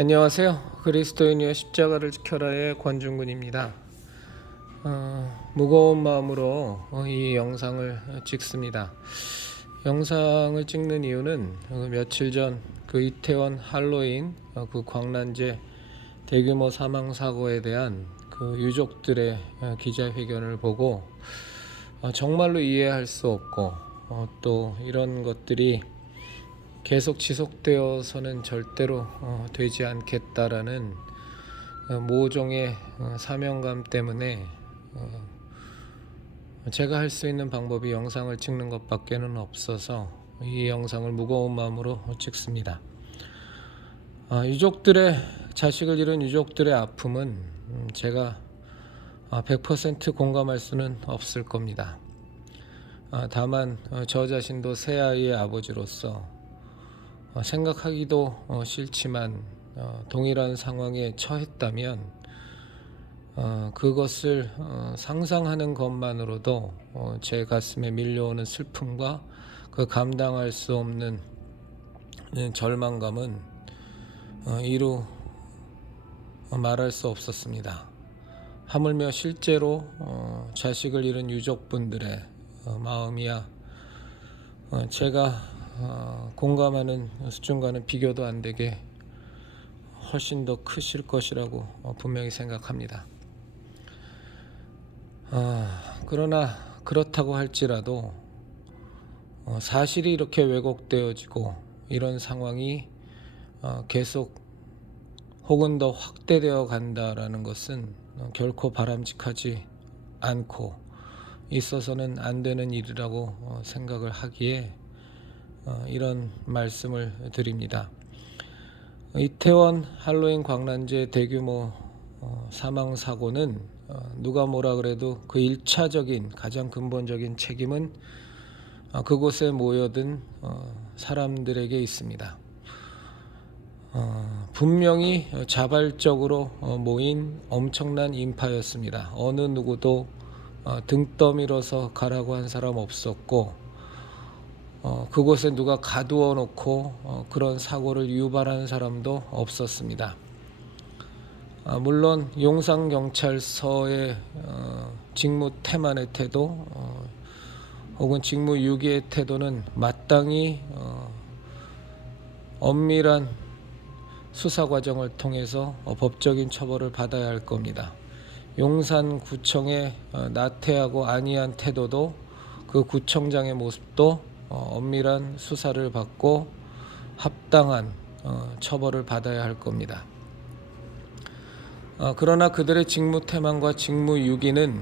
안녕하세요. 그리스도인이여 십자가를 지켜라의 권중근입니다. 무거운 마음으로 이 영상을 찍습니다. 영상을 찍는 이유는 며칠 전 그 이태원 할로윈 그 광란제 대규모 사망 사고에 대한 그 유족들의 기자회견을 보고 정말로 이해할 수 없고 또 이런 것들이 계속 지속되어서는 절대로 되지 않겠다라는 모종의 사명감 때문에 제가 할 수 있는 방법이 영상을 찍는 것밖에는 없어서 이 영상을 무거운 마음으로 찍습니다. 자식을 잃은 유족들의 아픔은 제가 100% 공감할 수는 없을 겁니다. 다만 저 자신도 새 아이의 아버지로서 생각하기도 싫지만 동일한 상황에 처했다면 그것을 상상하는 것만으로도 제 가슴에 밀려오는 슬픔과 그 감당할 수 없는 절망감은 이루 말할 수 없었습니다. 하물며 실제로 자식을 잃은 유족분들의 마음이야 제가 공감하는 수준과는 비교도 안 되게 훨씬 더 크실 것이라고 분명히 생각합니다. 그러나 그렇다고 할지라도 사실이 이렇게 왜곡되어지고 이런 상황이 계속 혹은 더 확대되어 간다라는 것은 결코 바람직하지 않고 있어서는 안 되는 일이라고 생각을 하기에 이런 말씀을 드립니다. 이태원 할로윈 광란제 대규모 사망 사고는 누가 뭐라 그래도 그 1차적인 가장 근본적인 책임은 그곳에 모여든 사람들에게 있습니다. 분명히 자발적으로 모인 엄청난 인파였습니다. 어느 누구도 등 떠밀어서 가라고 한 사람 없었고 그곳에 누가 가두어 놓고 그런 사고를 유발한 사람도 없었습니다. 물론 용산경찰서의 직무 태만의 태도 혹은 직무 유기의 태도는 마땅히 엄밀한 수사 과정을 통해서 법적인 처벌을 받아야 할 겁니다. 용산구청의 나태하고 안이한 태도도 그 구청장의 모습도 엄밀한 수사를 받고 합당한 처벌을 받아야 할 겁니다. 그러나 그들의 직무 태만과 직무 유기는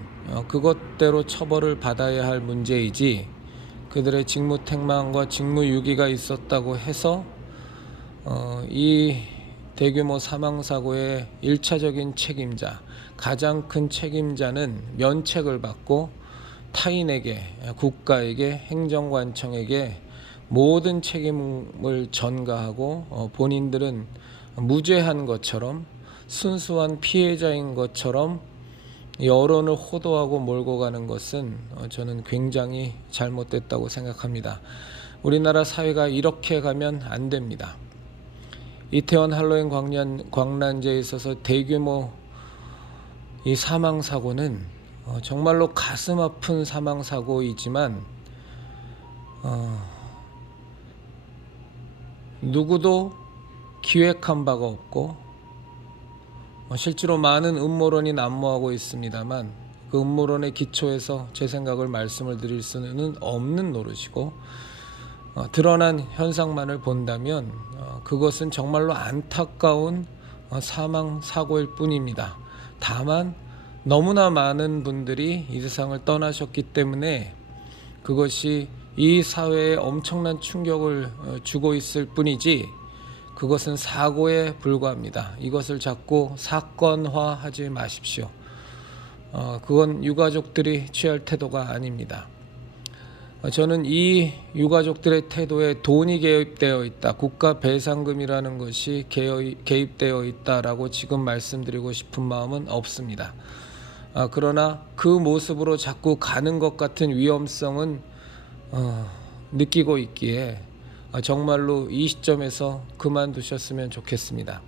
그것대로 처벌을 받아야 할 문제이지 그들의 직무 태만과 직무 유기가 있었다고 해서 이 대규모 사망사고의 1차적인 책임자, 가장 큰 책임자는 면책을 받고 타인에게, 국가에게, 행정관청에게 모든 책임을 전가하고 본인들은 무죄한 것처럼 순수한 피해자인 것처럼 여론을 호도하고 몰고 가는 것은 저는 굉장히 잘못됐다고 생각합니다. 우리나라 사회가 이렇게 가면 안 됩니다. 이태원 할로윈 광란제에 있어서 대규모 이 사망사고는 정말로 가슴 아픈 사망사고이지만 누구도 기획한 바가 없고 실제로 많은 음모론이 난무하고 있습니다만 그 음모론의 기초에서 제 생각을 말씀을 드릴 수는 없는 노릇이고 드러난 현상만을 본다면 그것은 정말로 안타까운 사망 사고일 뿐입니다. 다만 너무나 많은 분들이 이 세상을 떠나셨기 때문에 그것이 이 사회에 엄청난 충격을 주고 있을 뿐이지 그것은 사고에 불과합니다. 이것을 자꾸 사건화하지 마십시오. 그건 유가족들이 취할 태도가 아닙니다. 저는 이 유가족들의 태도에 돈이 개입되어 있다, 국가 배상금이라는 것이 개입되어 있다라고 지금 말씀드리고 싶은 마음은 없습니다. 그러나 그 모습으로 자꾸 가는 것 같은 위험성은 느끼고 있기에 정말로 이 시점에서 그만두셨으면 좋겠습니다.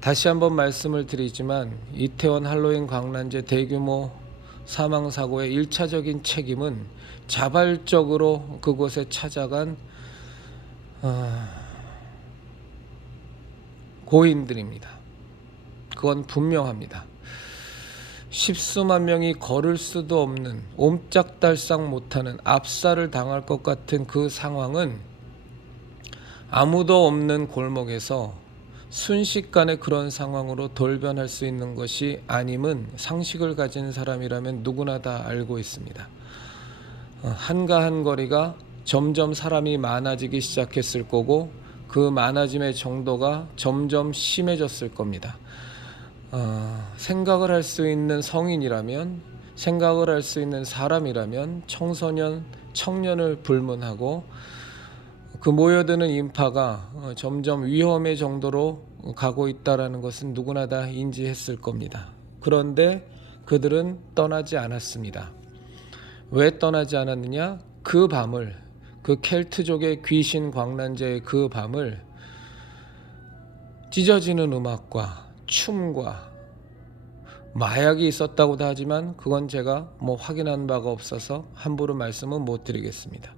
다시 한번 말씀을 드리지만 이태원 할로윈 광란제 대규모 사망사고의 1차적인 책임은 자발적으로 그곳에 찾아간 고인들입니다. 그건 분명합니다. 십수만 명이 걸을 수도 없는, 옴짝달싹 못하는, 압살을 당할 것 같은 그 상황은 아무도 없는 골목에서 순식간에 그런 상황으로 돌변할 수 있는 것이 아님은 상식을 가진 사람이라면 누구나 다 알고 있습니다. 한가한 거리가 점점 사람이 많아지기 시작했을 거고 그 많아짐의 정도가 점점 심해졌을 겁니다. 생각을 할 수 있는 성인이라면, 생각을 할 수 있는 사람이라면 청소년, 청년을 불문하고 그 모여드는 인파가 점점 위험의 정도로 가고 있다는 것은 누구나 다 인지했을 겁니다. 그런데 그들은 떠나지 않았습니다. 왜 떠나지 않았느냐? 그 밤을, 그 켈트족의 귀신 광란제의 그 밤을 찢어지는 음악과 춤과 마약이 있었다고도 하지만 그건 제가 확인한 바가 없어서 함부로 말씀은 못 드리겠습니다.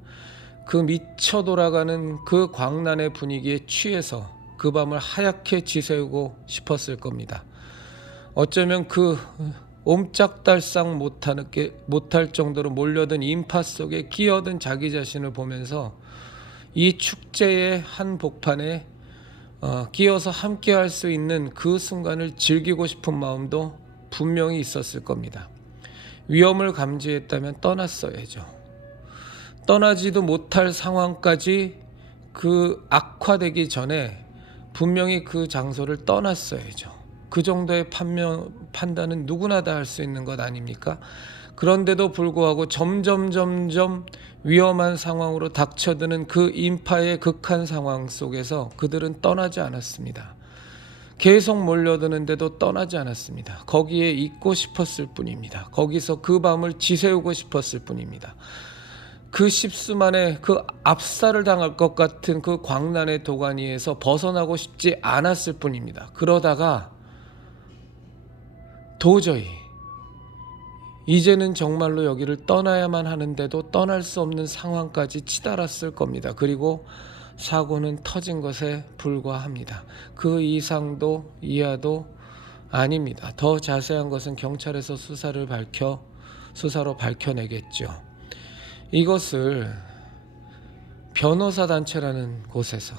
그 미쳐 돌아가는 그 광란의 분위기에 취해서 그 밤을 하얗게 지새우고 싶었을 겁니다. 어쩌면 그 옴짝달싹 못할 정도로 몰려든 인파 속에 끼어든 자기 자신을 보면서 이 축제의 한 복판에 끼어서 함께 할 수 있는 그 순간을 즐기고 싶은 마음도 분명히 있었을 겁니다. 위험을 감지했다면 떠났어야죠. 떠나지도 못할 상황까지 그 악화되기 전에 분명히 그 장소를 떠났어야죠. 그 정도의 판단은 누구나 다 할 수 있는 것 아닙니까? 그런데도 불구하고 점점 위험한 상황으로 닥쳐드는 그 인파의 극한 상황 속에서 그들은 떠나지 않았습니다. 계속 몰려드는데도 떠나지 않았습니다. 거기에 있고 싶었을 뿐입니다. 거기서 그 밤을 지새우고 싶었을 뿐입니다. 그 십수만의 그 압살을 당할 것 같은 그 광란의 도가니에서 벗어나고 싶지 않았을 뿐입니다. 그러다가 도저히 이제는 정말로 여기를 떠나야만 하는데도 떠날 수 없는 상황까지 치달았을 겁니다. 그리고 사고는 터진 것에 불과합니다. 그 이상도 이하도 아닙니다. 더 자세한 것은 경찰에서 수사로 밝혀내겠죠. 이것을 변호사 단체라는 곳에서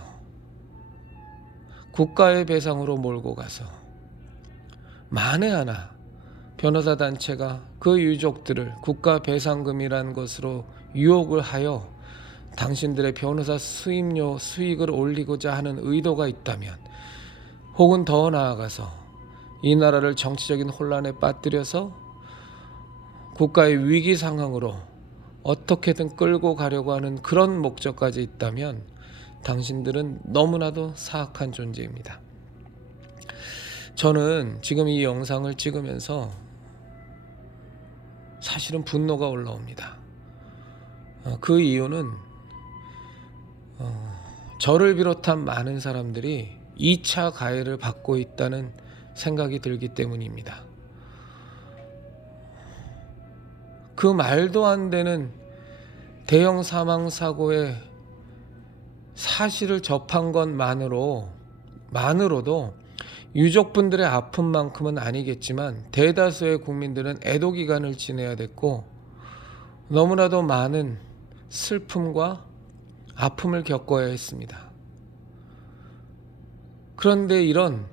국가의 배상으로 몰고 가서 만에 하나 변호사 단체가 그 유족들을 국가 배상금이라는 것으로 유혹을 하여 당신들의 변호사 수임료 수익을 올리고자 하는 의도가 있다면, 혹은 더 나아가서 이 나라를 정치적인 혼란에 빠뜨려서 국가의 위기 상황으로 어떻게든 끌고 가려고 하는 그런 목적까지 있다면 당신들은 너무나도 사악한 존재입니다. 저는 지금 이 영상을 찍으면서 사실은 분노가 올라옵니다. 그 이유는 저를 비롯한 많은 사람들이 2차 가해를 받고 있다는 생각이 들기 때문입니다. 그 말도 안 되는 대형 사망 사고의 사실을 접한 것만으로도 유족분들의 아픔만큼은 아니겠지만 대다수의 국민들은 애도기간을 지내야 됐고 너무나도 많은 슬픔과 아픔을 겪어야 했습니다. 그런데 이런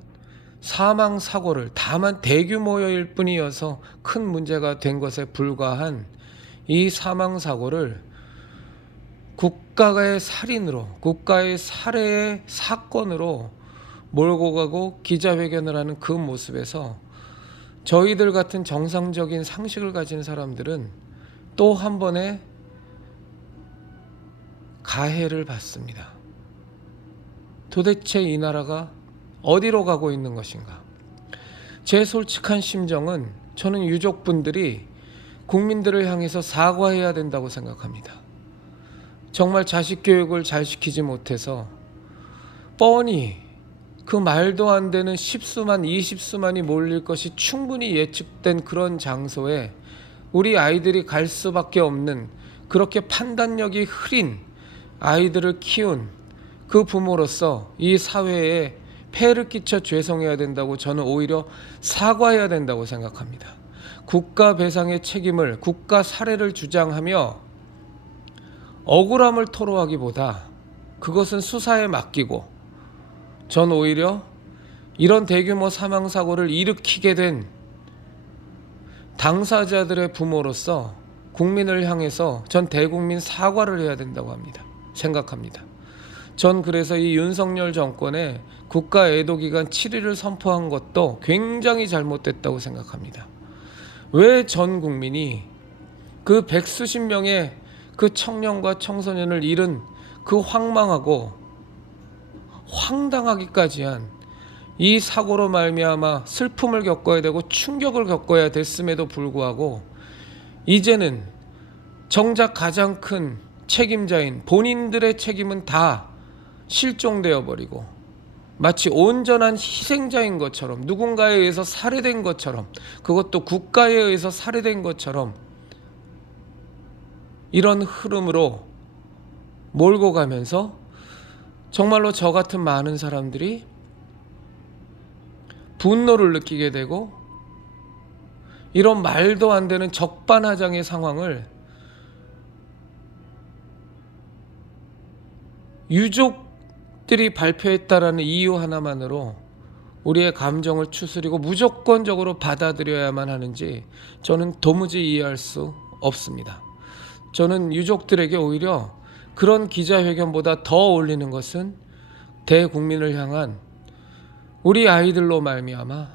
사망 사고를 다만 대규모일 뿐이어서 큰 문제가 된 것에 불과한 이 사망 사고를 국가의 살인으로, 국가의 살해의 사건으로 몰고 가고 기자회견을 하는 그 모습에서 저희들 같은 정상적인 상식을 가진 사람들은 또 한 번의 가해를 받습니다. 도대체 이 나라가 어디로 가고 있는 것인가? 제 솔직한 심정은 저는 유족분들이 국민들을 향해서 사과해야 된다고 생각합니다. 정말 자식 교육을 잘 시키지 못해서 뻔히 그 말도 안 되는 10수만 20수만이 몰릴 것이 충분히 예측된 그런 장소에 우리 아이들이 갈 수밖에 없는, 그렇게 판단력이 흐린 아이들을 키운 그 부모로서 이 사회에 폐를 끼쳐 죄송해야 된다고 저는 오히려 사과해야 된다고 생각합니다. 국가 배상의 책임을, 국가 사례를 주장하며 억울함을 토로하기보다 그것은 수사에 맡기고, 전 오히려 이런 대규모 사망사고를 일으키게 된 당사자들의 부모로서 국민을 향해서 전 대국민 사과를 해야 된다고 생각합니다. 전 그래서 이 윤석열 정권의 국가 애도기간 7일을 선포한 것도 굉장히 잘못됐다고 생각합니다. 왜 전 국민이 그 백수십 명의 그 청년과 청소년을 잃은 그 황망하고 황당하기까지 한 이 사고로 말미암아 슬픔을 겪어야 되고 충격을 겪어야 됐음에도 불구하고 이제는 정작 가장 큰 책임자인 본인들의 책임은 다 실종되어 버리고 마치 온전한 희생자인 것처럼, 누군가에 의해서 살해된 것처럼, 그것도 국가에 의해서 살해된 것처럼 이런 흐름으로 몰고 가면서 정말로 저 같은 많은 사람들이 분노를 느끼게 되고, 이런 말도 안 되는 적반하장의 상황을 유족들이 발표했다라는 이유 하나만으로 우리의 감정을 추스리고 무조건적으로 받아들여야만 하는지 저는 도무지 이해할 수 없습니다. 저는 유족들에게 오히려 그런 기자회견보다 더 어울리는 것은 대국민을 향한 우리 아이들로 말미암아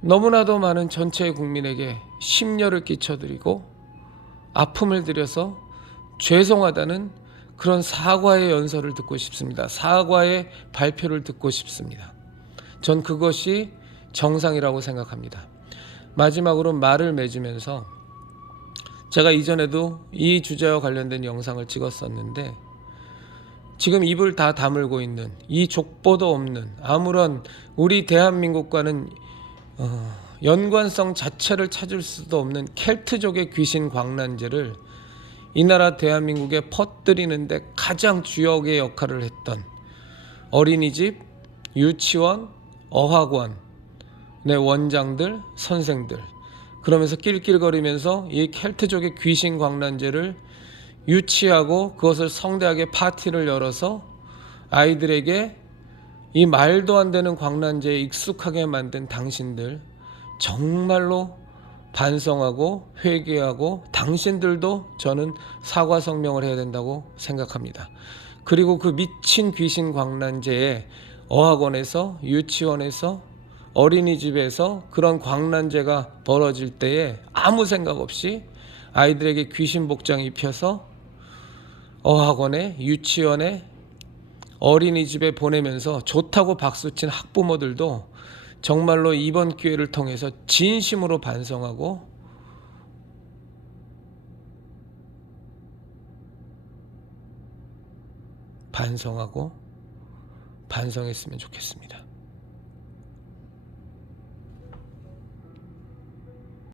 너무나도 많은 전체 국민에게 심려를 끼쳐드리고 아픔을 드려서 죄송하다는 그런 사과의 연설을 듣고 싶습니다. 사과의 발표를 듣고 싶습니다. 전 그것이 정상이라고 생각합니다. 마지막으로 말을 맺으면서, 제가 이전에도 이 주제와 관련된 영상을 찍었었는데, 지금 입을 다 다물고 있는 이 족보도 없는, 아무런 우리 대한민국과는 연관성 자체를 찾을 수도 없는 켈트족의 귀신 광란제를 이 나라 대한민국에 퍼뜨리는데 가장 주역의 역할을 했던 어린이집, 유치원, 어학원의 원장들, 선생들, 그러면서 낄낄거리면서 이 켈트족의 귀신 광란제를 유치하고 그것을 성대하게 파티를 열어서 아이들에게 이 말도 안 되는 광란제에 익숙하게 만든 당신들, 정말로 반성하고 회개하고 당신들도 저는 사과 성명을 해야 된다고 생각합니다. 그리고 그 미친 귀신 광란제에 어학원에서, 유치원에서, 어린이집에서 그런 광란제가 벌어질 때에 아무 생각 없이 아이들에게 귀신 복장 입혀서 어학원에, 유치원에, 어린이집에 보내면서 좋다고 박수친 학부모들도 정말로 이번 기회를 통해서 진심으로 반성하고 반성했으면 좋겠습니다.